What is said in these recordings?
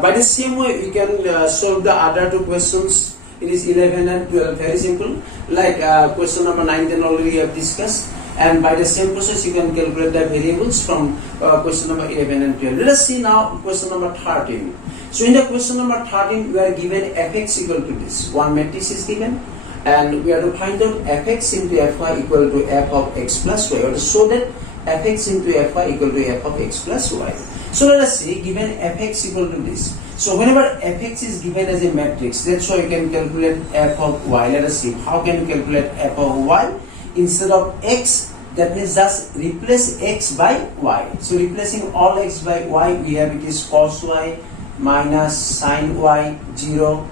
by the same way, we can solve the other two questions. It is 11 and 12. Very simple. Like question number 9, 10 already we have discussed. And by the same process, you can calculate the variables from question number 11 and 12. Let us see now question number 13. So in the question number 13, we are given fx equal to this. One matrix is given, and we are to find out fx into fy equal to f of x plus y. Or to show that fx into fy equal to f of x plus y. So let us see, given fx equal to this. So whenever fx is given as a matrix, that's why you can calculate f of y. Let us see, how can you calculate f of y? Instead of x, that means just replace x by y. So replacing all x by y, we have it is cos y minus sin y 0.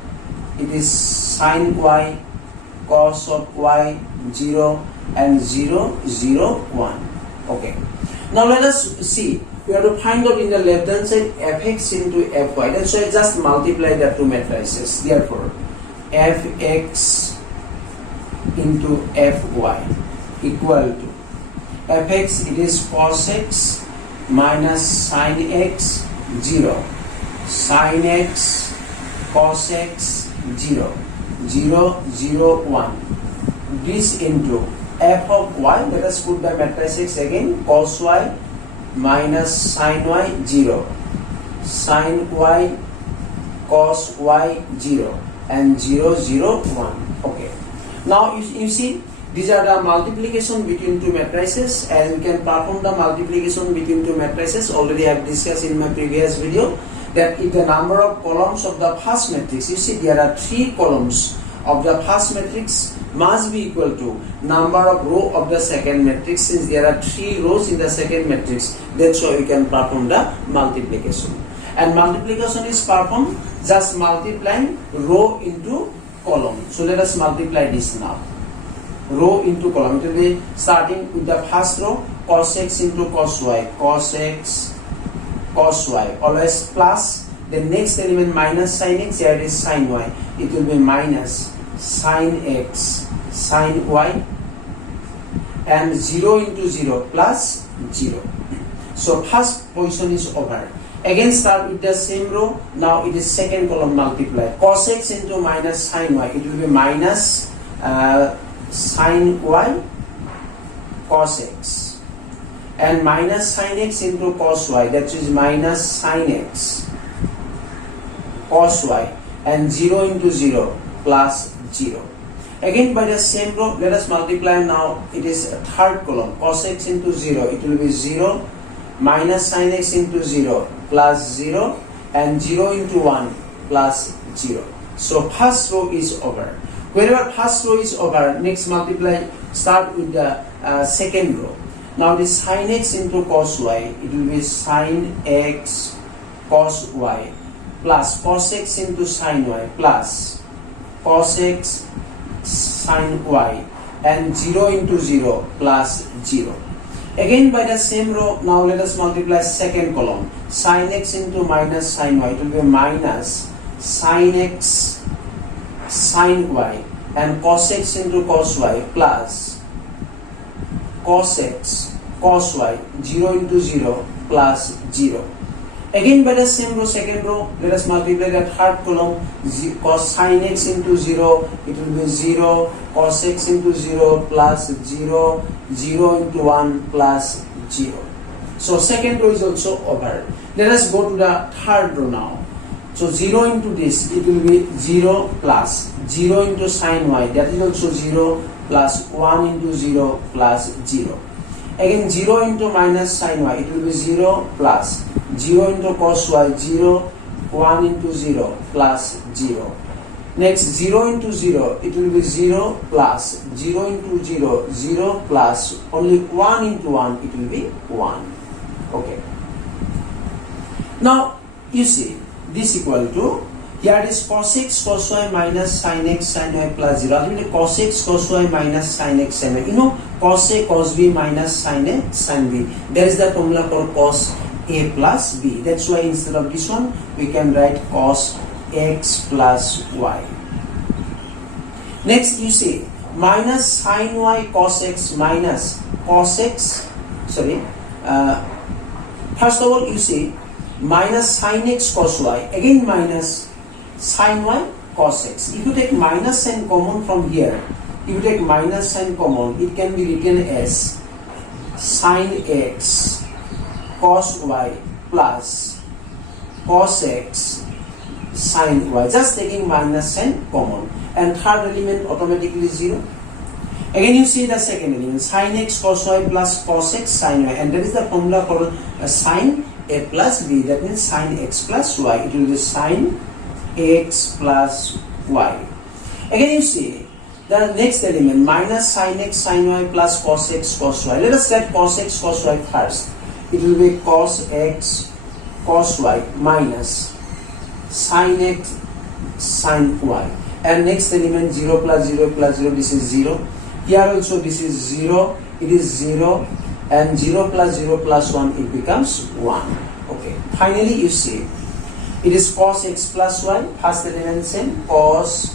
It is sin y cos of y 0 and 0 0 1. Okay. Now let us see. We have to find out in the left hand side fx into fy. That's why I just multiply the two matrices. Therefore, fx into fy equal to fx, it is cos x minus sin x 0, sin x cos x 0 0 0 1. This into f of y. Let us put the matrices again. Cos y minus sin y 0, sin y cos y 0 and 0 0 1. Okay. Now you see, these are the multiplication between two matrices, and we can perform the multiplication between two matrices. Already I have discussed in my previous video that if the number of columns of the first matrix, you see there are 3 columns of the first matrix must be equal to number of row of the second matrix. Since there are 3 rows in the second matrix, that's why we can perform the multiplication. And multiplication is performed just multiplying row into column. So let us multiply this now. Row into column. It will be starting with the first row, cos x into cos y, cos x cos y, always plus the next element minus sin x, here it is sin y. It will be minus sin x sin y, and 0 into 0 plus 0. So first position is over. Again start with the same row. Now it is second column multiply. Cos x into minus sin y. It will be minus sin y cos x, and minus sin x into cos y, that is minus sin x cos y, and 0 into 0 plus 0. Again by the same row, let us multiply now. It is a third column. Cos x into 0, it will be 0, minus sin x into 0 plus 0, and 0 into 1 plus 0. So first row is over. Whenever first row is over, next multiply, start with the second row. Now this sin x into cos y, it will be sin x cos y plus cos x into sin y plus cos x sin y, and 0 into 0 plus 0. Again by the same row, now let us multiply second column. Sin x into minus sin y, it will be minus sin x sin y, and cos x into cos y plus cos x cos y, 0 into 0 plus 0. Again by the same row, second row, let us multiply the third column. Cos sin x into 0, it will be 0, cos x into 0 plus 0, 0 into 1 plus 0. So second row is also over. Let us go to the third row now. So 0 into this, it will be 0 plus 0 into sin y, that is also 0 plus 1 into 0 plus 0. Again 0 into minus sin y, it will be 0 plus 0 into cos y, 0, 1 into 0 plus 0. Next 0 into 0, it will be 0 plus 0 into 0, 0 plus only 1 into 1, it will be 1. Okay. Now you see, this equal to, here it is cos x cos y minus sin x sin y plus 0. Ultimately cos x cos y minus sin x sin y. You know, cos a cos b minus sin a sin b. There is the formula for cos a plus b. That's why instead of this one, we can write cos x plus y. Next you see, minus sin y cos x minus cos x, first of all you see, minus sin x cos y, again minus sin y cos x. If you take minus sign common from here, if you take minus sign common, it can be written as sin x cos y plus cos x sin y, just taking minus sign common, and third element automatically 0. Again you see the second element, sin x cos y plus cos x sin y, and that is the formula called sin a plus b. That means sin x plus y, it will be sin x plus y. Again you see the next element, minus sin x sin y plus cos x cos y. Let us let cos x cos y first. It will be cos x cos y minus sin x sin y, and next element 0 plus 0 plus 0, this is 0. Here also this is 0, it is 0, and 0 plus 0 plus 1, it becomes 1. Okay, finally you see it is cos x plus y, first element same, cos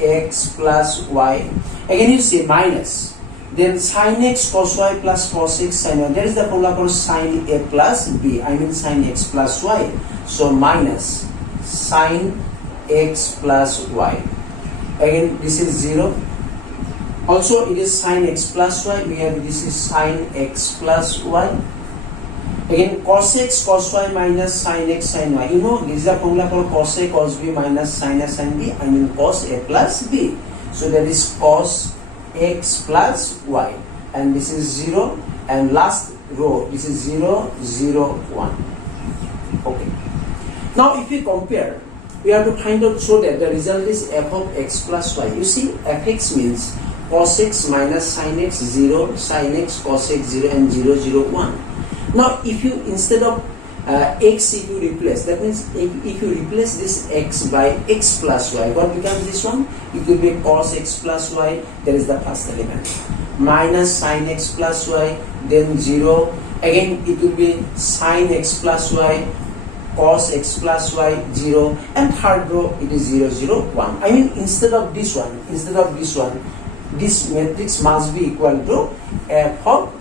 x plus y. Again you see minus, then sin x cos y plus cos x sin y, that is the formula called sin a plus b, I mean sin x plus y. So minus sin x plus y. Again this is 0. Also it is sin x plus y, we have this is sin x plus y. Again cos x cos y minus sin x sin y. You know this is a formula called cos a cos b minus sin a sin b, I mean cos a plus b. So that is cos x plus y, and this is 0, and last row this is 0 0 1. Okay. Now if we compare, we have to find out so that the result is f of x plus y. You see fx means cos x minus sin x 0, sin x cos x 0, and 0 0 1. Now if you instead of x, if you replace, that means if you replace this x by x plus y, what becomes this one? It will be cos x plus y, that is the first element, minus sin x plus y, then 0, again it will be sin x plus y, cos x plus y 0, and third row it is 0 0 1. I mean instead of this one, this matrix must be equal to f of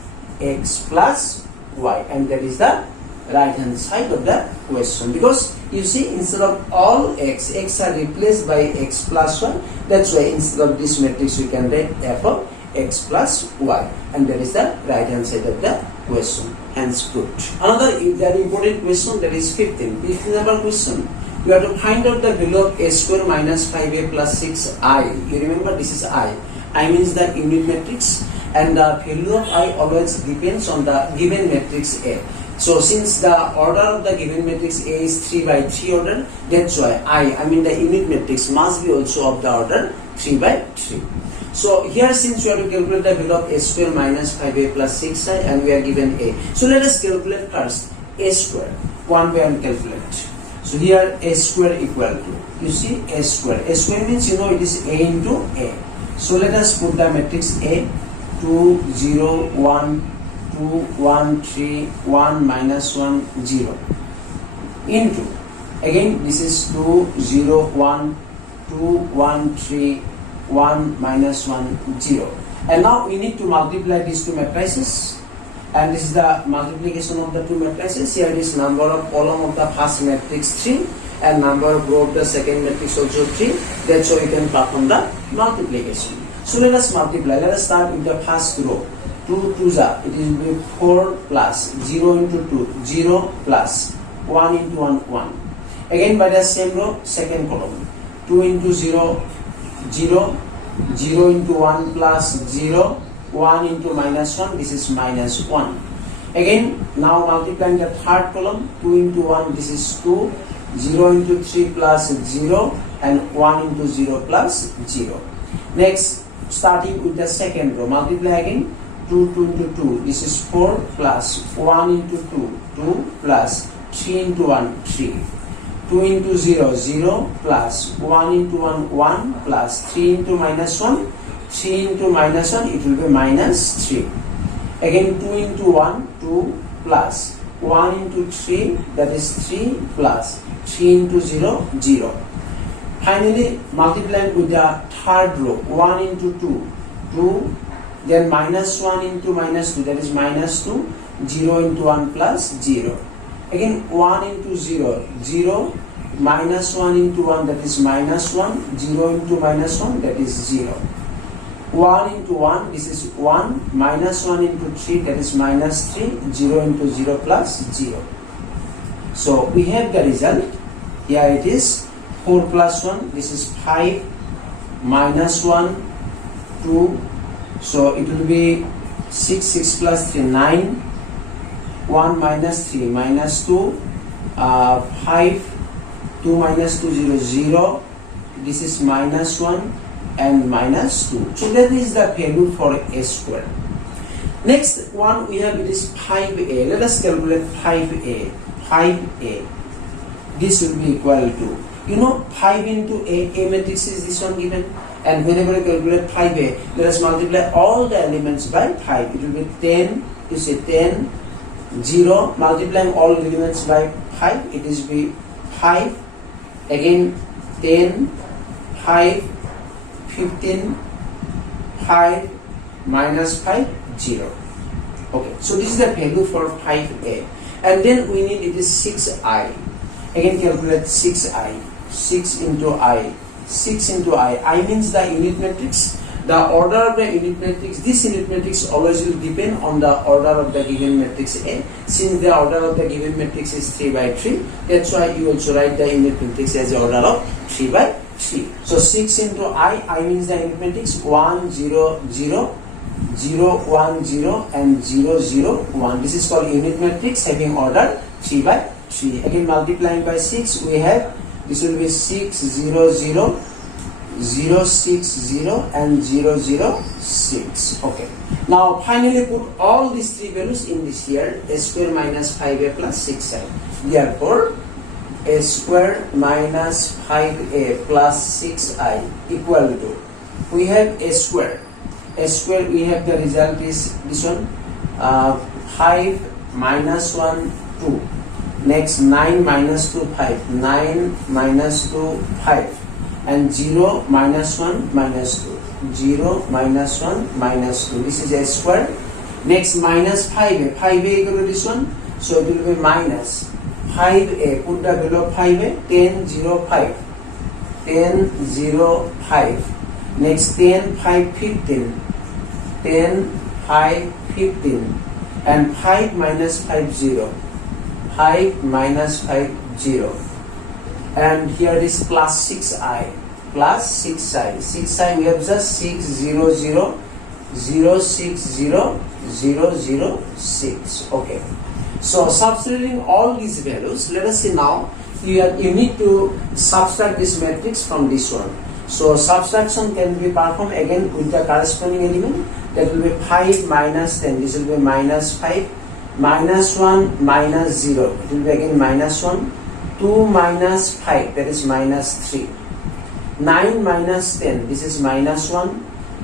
x plus y, and that is the right hand side of the question, because you see instead of all x are replaced by x plus y. That's why instead of this matrix we can write f of x plus y, and that is the right hand side of the question. Hence put. Another very important question, that is 15. 15 number question. You have to find out the value of a square minus 5a plus 6i. You remember this is I. I means the unit matrix, and the value of I always depends on the given matrix A. So since the order of the given matrix A is 3 by 3 order, that's why I mean the unit matrix must be also of the order 3 by 3. So here since we have to calculate the value of a square minus 5a plus 6i, and we are given A. So let us calculate first a square. One way and calculate. So here a square equal to, you see a square. A square means you know it is A into A. So let us put the matrix A, 2 0 1 2 1 3 1 minus 1 0 into, again this is 2 0 1 2 1 3 1 minus 1 0, and now we need to multiply these two matrices, and this is the multiplication of the two matrices. Here is number of column of the first matrix 3, and number of row of the second matrix also 3. That's how we can perform the multiplication. So let us multiply. Let us start with the first row. 2 2 it will be 4 plus 0 into 2 0 plus 1 into 1 1. Again by the same row, second column, 2 into 0 0 0 into 1 plus 0 1 into minus 1, this is minus 1. Again now multiplying the third column, 2 into 1, this is 2, 0 into 3 plus 0, and 1 into 0 plus 0. Next starting with the second row, multiply again, 2 2 into 2, this is 4 plus 1 into 2 2 plus 3 into 1 3, 2 into 0 0 plus 1 into 1 1 plus 3 into minus 1 3 into minus 1, it will be minus 3. Again 2 into 1 2 plus 1 into 3, that is 3 plus 3 into 0 0. Finally multiplying with the third row, 1 into 2 2, then minus 1 into minus 2, that is minus 2, 0 into 1 plus 0. Again 1 into 0, 0, minus 1 into 1, that is minus 1, 0 into minus 1, that is 0. 1 into 1, this is 1, minus 1 into 3, that is minus 3, 0 into 0 plus 0. So we have the result. Here it is 4 plus 1, this is 5, minus 1, 2, so it will be 6, 6 plus 3, 9, 1 minus 3, minus 2, 5, 2 minus 2, 0, 0, this is minus 1 and minus 2. So that is the value for a square. Next one we have, it is 5a. Let us calculate 5a. 5a. This will be equal to, 5 into a matrix is this one given, and whenever you calculate 5a, let us multiply all the elements by 5. It will be 10, you say 10, 0, multiplying all elements by 5, it is be 5, again 10, 5, 15, 5, minus 5, 0. Okay, so this is the value for 5a. And then we need, it is 6i. Again calculate 6i. 6 into i. 6 into I means the unit matrix. The order of the unit matrix, this unit matrix always will depend on the order of the given matrix A. Since the order of the given matrix is 3 by 3, that's why you also write the unit matrix as the order of 3 by 3. So 6 into I means the unit matrix 1, 0, 0, 0, 1, 0 and 0, 0, 1. This is called unit matrix having order 3 by 3. Again multiplying by 6, we have, this will be 6, 0, 0, 0, 6, 0 and 0, 0, 6. Okay. Now finally put all these three values in this here. A square minus 5a plus 6i. Therefore, a square minus 5a plus 6i equal to, we have a square. A square, we have the result is this one. 5 minus 1, 2. Next 9 minus 2, 5. 9 minus 2, 5. And 0 minus 1 minus 2. 0 minus 1 minus 2. This is a square. Next minus 5a. 5a equal to this one. So it will be minus 5a. Put the value of 5a. 10, 0, 5. 10, 0, 5. Next 10, 5, 15. 10, 5, 15. And 5 minus 5, 0. 5 minus 5, 0. And here is plus 6i. Plus 6i. 6i we have just 6, 0, 0, 0, 6, 0, 0, 0, 6. Okay. So substituting all these values, let us see now. You need to subtract this matrix from this one. So subtraction can be performed again with the corresponding element. That will be 5 minus 10. This will be minus 5. Minus 1 minus 0. It will be again minus 1. 2 minus 5, that is minus 3. 9 minus 10, this is minus 1.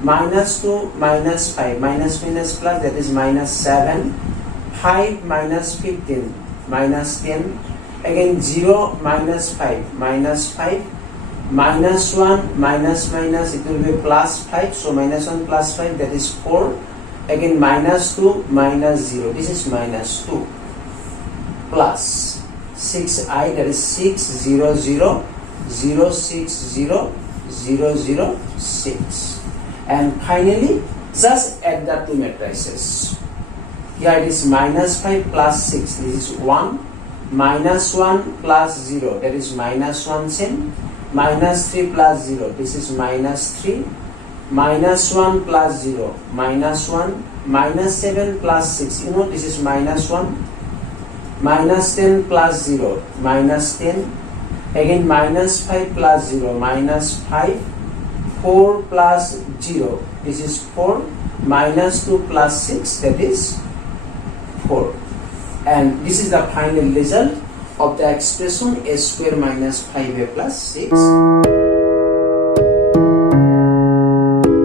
Minus 2 minus 5, minus minus plus, that is minus 7. 5 minus 15, minus 10. Again 0 minus 5, minus 5. Minus 1 minus minus, it will be plus 5. So minus 1 plus 5, that is 4. Again minus 2 minus 0, this is minus 2. Plus 6i, that is 6, 0, 0, 0, 6, 0, 0, 0, 6. And finally, just add the two matrices. Here it is minus 5 plus 6, this is 1. Minus 1 plus 0, that is minus 1 same. Minus 3 plus 0, this is minus 3. Minus 1 plus 0, minus 1. Minus 7 plus 6, this is minus 1. Minus 10 plus 0, minus 10. Again minus 5 plus 0, minus 5. 4 plus 0, this is 4. Minus 2 plus 6, that is 4. And this is the final result of the expression a square minus 5a plus 6.